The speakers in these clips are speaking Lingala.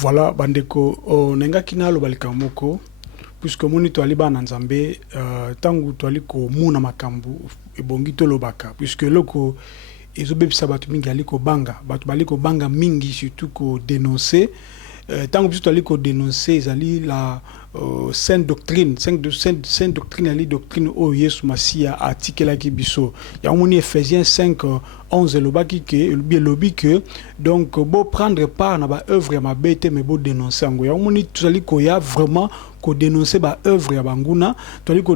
Voilà, bandeko, nenga kina lo balika moko, puisque moni to aliba na nzambe, tangu to aliko muna makambu, ebongi to lobaka, puisque loko ezobebisa batu mingi aliko banga, batu baliko banga mingi surtout ko dénoncer, tangu biso to aliko dénoncer, ezali la sainte doctrine, sainte doctrine ali doctrine o Yesu Masia article ki biso. Ya moni Ephésiens 5 11 lobaki ke lobi que donc beau prendre part na ba œuvre ya mabete mais beau dénoncer ngo. Ya moni tuzali ko ya vraiment ko dénoncer ba œuvre ya banguna, tuzali ko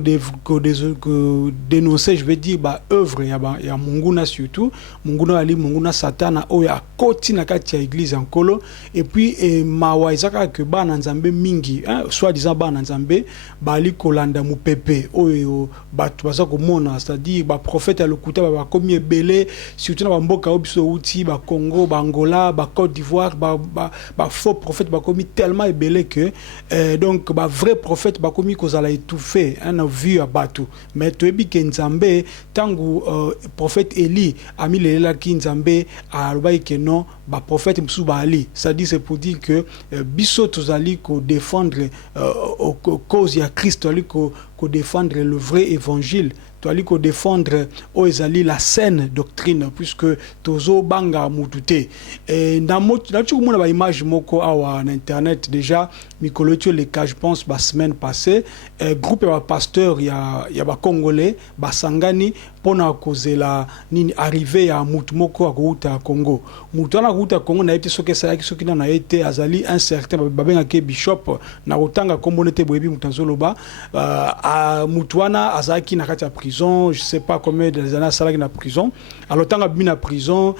dénoncer je veux dire ba œuvre ya munguna surtout, munguna ali munguna satana o ya koti na kati ya église ankolo et puis mawa izaka ke ba na nzambe mingi, hein, soit disant ba na nzambe bali kolanda mupepe oyo batu baza komona, c'est-à-dire ba prophète ya lokuta ba komi ebele surtout na mboka obiso uti ba Congo, ba Angola, ba Côte d'Ivoire, ba faux prophète ba komi tellement ebele que donc ba vrai prophète ba komi kozala étouffé un vu à batu. Mais to ebi ke nzambe tangu prophète Eli amilela ki nzambe alobai ke non ba prophète msu ba ali, c'est-à-dire c'est pour dire que biso tozali ko défendre cause ya Christ, tozali ko défendre le vrai évangile, tozali ko défendre o ezali la saine doctrine, puisque tozo banga mutute et na tu mona ba image moko awa na internet déjà mikolotio le cas je pense ba semaine passée groupe ya pasteur ya ba congolais ba sangani pona kozela nini arrivé ya mutu moko akouta Congo, mutu na kuta Congo na ete soke sa yaki soki na ete azali un certain babenga ke bishop na kotanga kombonete boyebi mutanzoloba mutu wana azaki na kati ya prison, je sais pas combien des années salaki na prison, alors tanga bi na prison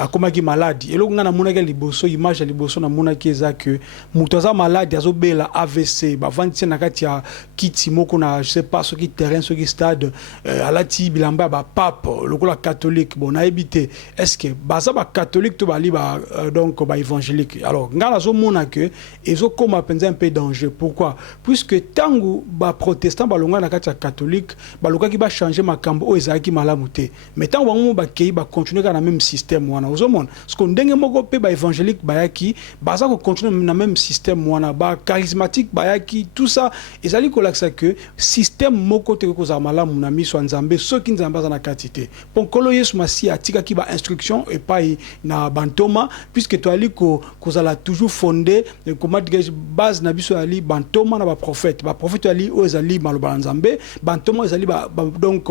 akomaki malade eloko ngana monaki liboso image ya liboso na monaki eza que mutu aza malade azobela AVC ba vandi na kati ya kiti moko na je sais pas soki terrain soki stade alati bilamba ba pape lokola catholique bon na ebité est-ce que baza ba catholique to bali ba donc ba évangélique. Alors ngana zo mona que ezo koma penza un peu danger. Pourquoi? Puisque tangu ba protestant balonga na kati ya catholique baloka ki ba changer makambo o ezaki malamu te, mais tangu bango ba kei ba continuer na même système wana ozomona parce que ndenge moko pe ba évangélique bayaki baza ko continuer na même système wana ba charismatique bayaki tout ça ezali ko laksa que système moko te ko za malamu na miso nzambe soki nzambe na katité ponkolo Yesu Masia atika ki ba instruction et pas na bantoma, puisque to ali ko kozala toujours fondé comment dire base na biso ali bantoma na ba prophète ali o ezali maloba nzambe bantoma ezali donc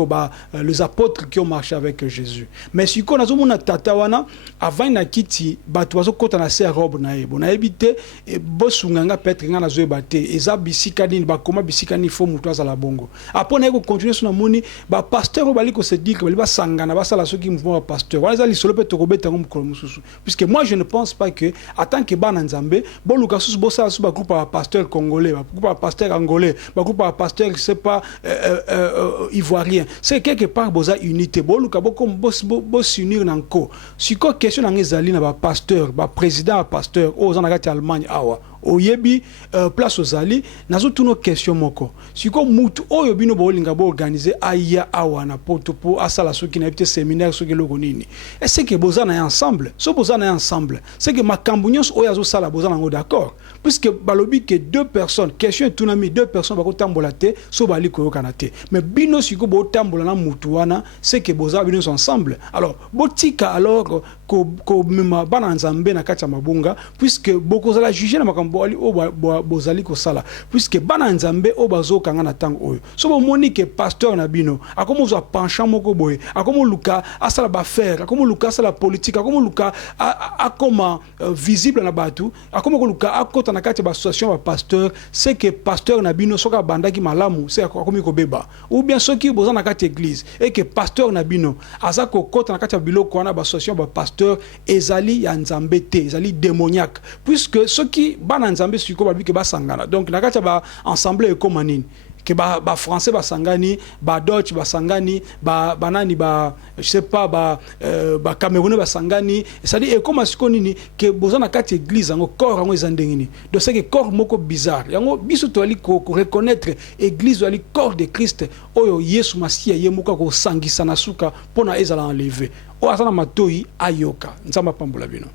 les apôtres qui ont marché avec Jésus. Mais si ko nazomona tata wana avant na kiti bato bazo kota na se robe na ye bona ebité e bosunganga peut-être ngana zo ebate eza bisika nini ba koma bisika ni fo muto azala bongo apona ko continuer sur na moni ba pasteur bali ko se dire que bali ba sangana ba sala soki mouvement pasteur wala za lisolo pe to kobeta ko mukolo mususu, puisque moi je ne pense pas que en tant que bana nzambe bo luka susu bo sala su ba groupe ba pasteur congolais ba groupe ba pasteur angolais ba groupe ba pasteur je sais pas ivoirien, c'est quelque part boza unité bo luka bo comme bo s'unir nanko siko question na ngezali na ba pasteur ba président pasteur o za na kati Allemagne awa oyebi place ozali nazo tuno question moko siko mutu oyo bino bolinga bo organiser aya awa na poto po asala soki na petit séminaire soki loko nini est-ce que bozana ensemble so bozana ensemble c'est que makambu nyos oyo azo sala bozana ngo d'accord, puisque balobi que deux personnes question tunami deux personnes bako tambola te so bali ko kanate mais bino siko bo tambola na mutu wana c'est que bozana bino ensemble. Alors botika alors ko mema bana nzambe na kati ya mabunga, puisque boko zala juger na makambo ali o bozali ko sala, puisque bana nzambe o bazo kanga na tango oyo so bo monique pasteur na bino akomo zo penchant moko boye akomo luka asala ba faire akomo luka asala politique akomo luka akoma visible na batu akomo ko luka akota na kati ba association ba pasteur, c'est que pasteur na bino soka bandaki malamu c'est akomi ko beba ou bien soki boza na kati église et que pasteur na bino azako kota na kati ya biloko wana ba association ba pasteur ezali ya nzambe te ezali démoniaque, puisque soki bana nzambe siko babi ke basangana donc na kati ba ensemble ekoma nini que ba français ba sangani ba dutch ba sangani ba banani ba je sais pas ba camerounais ba sangani, c'est-à-dire et comme siko nini que boza na kati église ngo corps ngo ezandengini donc c'est que corps moko bizarre yango biso to ali ko reconnaître église ali corps de Christ oyo Yesu Masia ye moko ko sangisa na suka pona ezala enlever o asana matoi ayoka nzamba pambola bino.